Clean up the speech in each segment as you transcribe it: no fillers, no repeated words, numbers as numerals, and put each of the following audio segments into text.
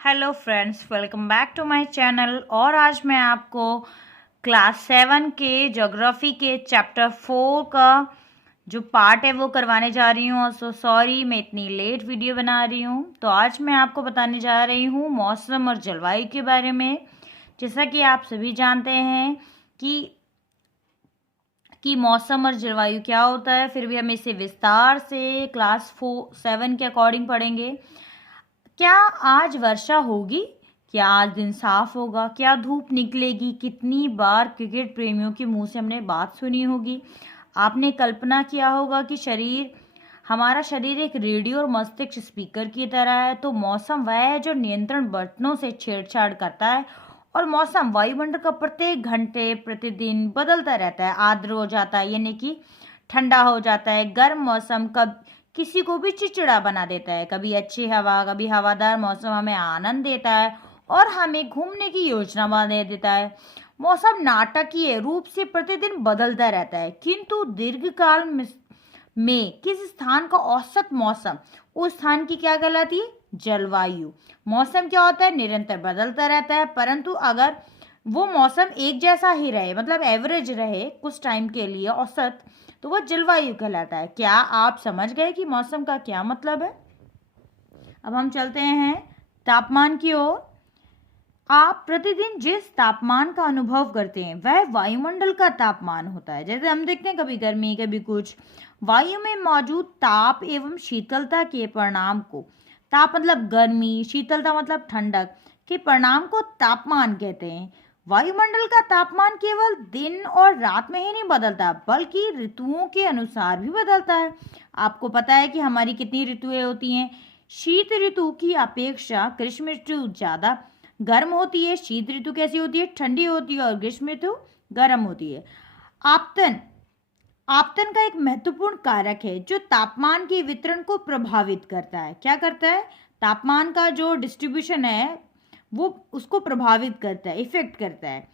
Hello friends, welcome back to my channel. और आज मैं आपको क्लास 7 के ज्योग्राफी के चैप्टर 4 का जो पार्ट है वो करवाने जा रही हूँ। सो सॉरी मैं इतनी लेट वीडियो बना रही हूँ। तो आज मैं आपको बताने जा रही हूँ मौसम और जलवायु के बारे में। जैसा कि आप सभी जानते हैं कि मौसम और जलवायु क्या होता है, फिर भी हम इसे विस्तार से क्लास 7 के अकॉर्डिंग पढ़ेंगे। क्या आज वर्षा होगी? क्या आज दिन साफ होगा? क्या धूप निकलेगी? कितनी बार क्रिकेट प्रेमियों के मुंह से हमने बात सुनी होगी। आपने कल्पना किया होगा कि हमारा शरीर एक रेडियो और मस्तिष्क स्पीकर की तरह है। तो मौसम वह है जो नियंत्रण बटनों से छेड़छाड़ करता है, और मौसम वायुमंडल का प्रत्येक घंटे प्रतिदिन बदलता रहता है। आर्द्र हो जाता है यानी कि ठंडा हो जाता है। गर्म मौसम कब किसी को भी चिड़चिड़ा बना देता है। कभी अच्छी हवा, कभी हवादार मौसम हमें आनंद देता है और हमें घूमने की योजना बना देता है। मौसम नाटकीय रूप से प्रतिदिन बदलता रहता है, किंतु दीर्घकाल में किस स्थान का औसत मौसम उस स्थान की क्या कहलाती है? जलवायु। मौसम क्या होता है? निरंतर बदलता रहता है, परंतु अगर वो मौसम एक जैसा ही रहे, मतलब एवरेज रहे कुछ टाइम के लिए औसत, तो वह जलवायु कहलाता है। क्या आप समझ गए कि मौसम का क्या मतलब है? अब हम चलते हैं तापमान की ओर। आप प्रतिदिन जिस तापमान का अनुभव करते हैं वह वायुमंडल का तापमान होता है। जैसे हम देखते हैं कभी गर्मी कभी कुछ, वायु में मौजूद ताप एवं शीतलता के परिणाम को, ताप मतलब गर्मी, शीतलता मतलब ठंडक, के परिणाम को तापमान कहते हैं। वायुमंडल का तापमान केवल दिन और रात में ही नहीं बदलता, बल्कि ऋतुओं के अनुसार भी बदलता है। आपको पता है कि हमारी कितनी ऋतुएं होती हैं? शीत ऋतु की अपेक्षा ग्रीष्म ऋतु ज्यादा गर्म होती है। शीत ऋतु कैसी होती है? ठंडी होती है। और ग्रीष्म ऋतु गर्म होती है। आपतन आपतन का एक महत्वपूर्ण कारक है जो तापमान के वितरण को प्रभावित करता है। क्या करता है? तापमान का जो डिस्ट्रीब्यूशन है वो उसको प्रभावित करता है, इफेक्ट करता है।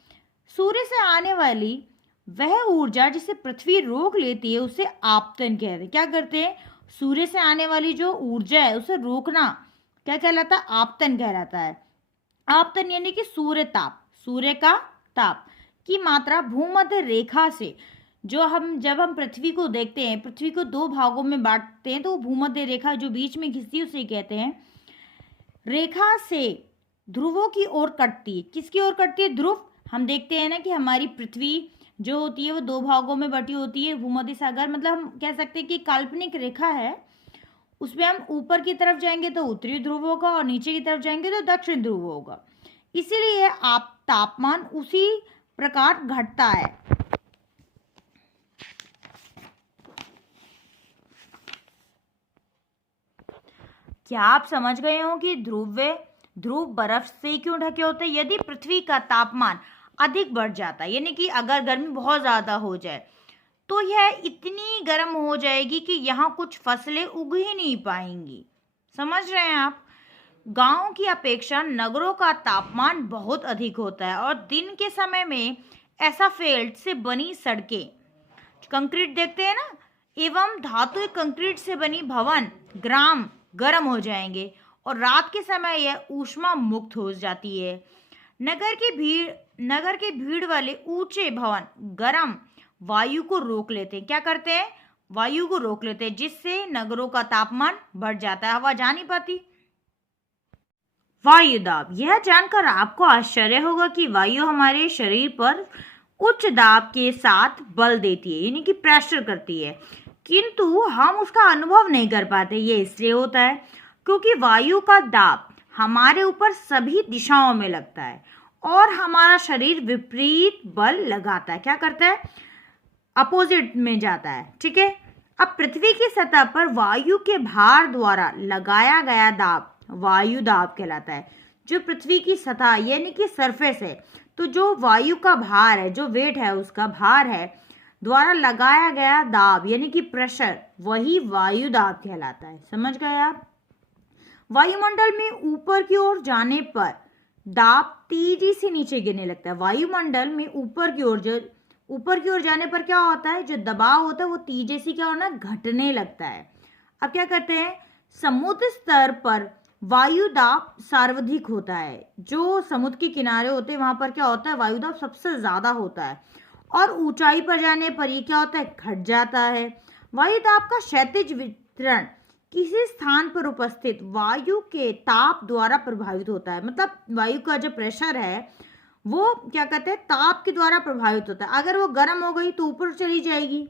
सूर्य से आने वाली वह ऊर्जा जिसे पृथ्वी रोक लेती है उसे आपतन कहते हैं। क्या करते हैं? सूर्य से आने वाली जो ऊर्जा है उसे रोकना क्या कहलाता है? आपतन कहलाता है। आपतन यानी कि सूर्य का ताप की मात्रा भूमध्य रेखा से, जब हम पृथ्वी को देखते हैं, पृथ्वी को दो भागों में बांटते हैं, तो भूमध्य रेखा जो बीच में घिसती है उसे कहते हैं। रेखा से ध्रुवों की ओर कटती है। किसकी ओर कटती है? ध्रुव। हम देखते हैं ना कि हमारी पृथ्वी जो होती है वो दो भागों में बटी होती है। भूमध्य सागर मतलब हम कह सकते हैं कि काल्पनिक रेखा है, उसमें हम ऊपर की तरफ जाएंगे तो उत्तरी ध्रुव होगा और नीचे की तरफ जाएंगे तो दक्षिण ध्रुव होगा। इसीलिए आप तापमान उसी प्रकार घटता है। क्या आप समझ गए हो कि ध्रुव बर्फ से क्यों ढके होते हैं? यदि पृथ्वी का तापमान अधिक बढ़ जाता है, यानी कि अगर गर्मी बहुत ज्यादा हो जाए, तो यह इतनी गर्म हो जाएगी कि यहाँ कुछ फसलें उग ही नहीं पाएंगी। समझ रहे हैं आप? गांव की अपेक्षा नगरों का तापमान बहुत अधिक होता है, और दिन के समय में एसाफेल्ट से बनी सड़कें, कंक्रीट देखते हैं ना, एवं धातु कंक्रीट से बनी भवन, ग्राम गर्म हो जाएंगे, और रात के समय यह ऊष्मा मुक्त हो जाती है। नगर के भीड़ वाले ऊंचे भवन गर्म वायु को रोक लेते हैं। क्या करते हैं? वायु को रोक लेते हैं, जिससे नगरों का तापमान बढ़ जाता है, हवा जा नहीं पाती। वायु दाब। यह जानकर आपको आश्चर्य होगा कि वायु हमारे शरीर पर उच्च दाब के साथ बल देती है, यानी कि प्रेशर करती है, किंतु हम उसका अनुभव नहीं कर पाते। ये इसलिए होता है क्योंकि वायु का दाब हमारे ऊपर सभी दिशाओं में लगता है और हमारा शरीर विपरीत बल लगाता है। क्या करता है? अपोजिट में जाता है। ठीक है। अब पृथ्वी की सतह पर वायु के भार द्वारा लगाया गया दाब वायु दाब कहलाता है। जो पृथ्वी की सतह यानी कि सरफेस है, तो जो वायु का भार है, जो वेट है, उसका भार है, द्वारा लगाया गया दाब यानी कि प्रेशर, वही वायु दाब कहलाता है। समझ गए आप? वायुमंडल में ऊपर की ओर जाने पर दाब तेजी से नीचे गिरने लगता है। वायुमंडल में ऊपर की ओर जाने पर क्या होता है? जो दबाव होता है वो तेजी से क्या होना? घटने लगता है। अब क्या करते हैं? समुद्र स्तर पर वायु दाब सर्वाधिक होता है। जो समुद्र के किनारे होते हैं वहां पर क्या होता है, वायु दाब सबसे ज्यादा होता है, और ऊंचाई पर जाने पर ये क्या होता है, घट जाता है। वायु दाब का क्षैतिज वितरण किसी स्थान पर उपस्थित वायु के ताप द्वारा प्रभावित होता है। मतलब वायु का जो प्रेशर है वो क्या कहते हैं, ताप के द्वारा प्रभावित होता है। अगर वो गर्म हो गई तो ऊपर चली जाएगी।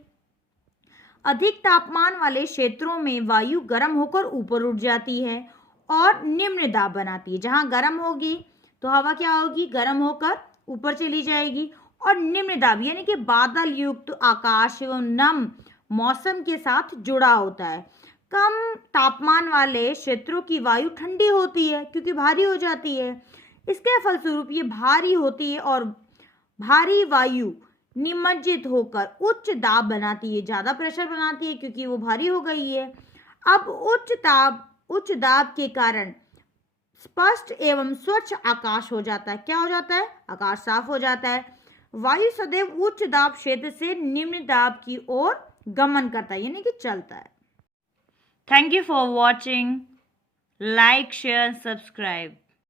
अधिक तापमान वाले क्षेत्रों में वायु गर्म होकर ऊपर उठ जाती है और निम्न दाब बनाती है। जहां गर्म होगी तो हवा क्या होगी, गर्म होकर ऊपर चली जाएगी, और निम्न दाब यानी कि बादल युक्त आकाश एवं नम मौसम के साथ जुड़ा होता है। कम तापमान वाले क्षेत्रों की वायु ठंडी होती है क्योंकि भारी हो जाती है। इसके फलस्वरूप ये भारी होती है और भारी वायु निमज्जित होकर उच्च दाब बनाती है, ज्यादा प्रेशर बनाती है क्योंकि वो भारी हो गई है। अब उच्च दाब के कारण स्पष्ट एवं स्वच्छ आकाश हो जाता है। क्या हो जाता है, आकाश साफ हो जाता है। वायु सदैव उच्च दाब क्षेत्र से निम्न दाब की ओर गमन करता है, यानी कि चलता है। Thank you for watching. Like, share, subscribe.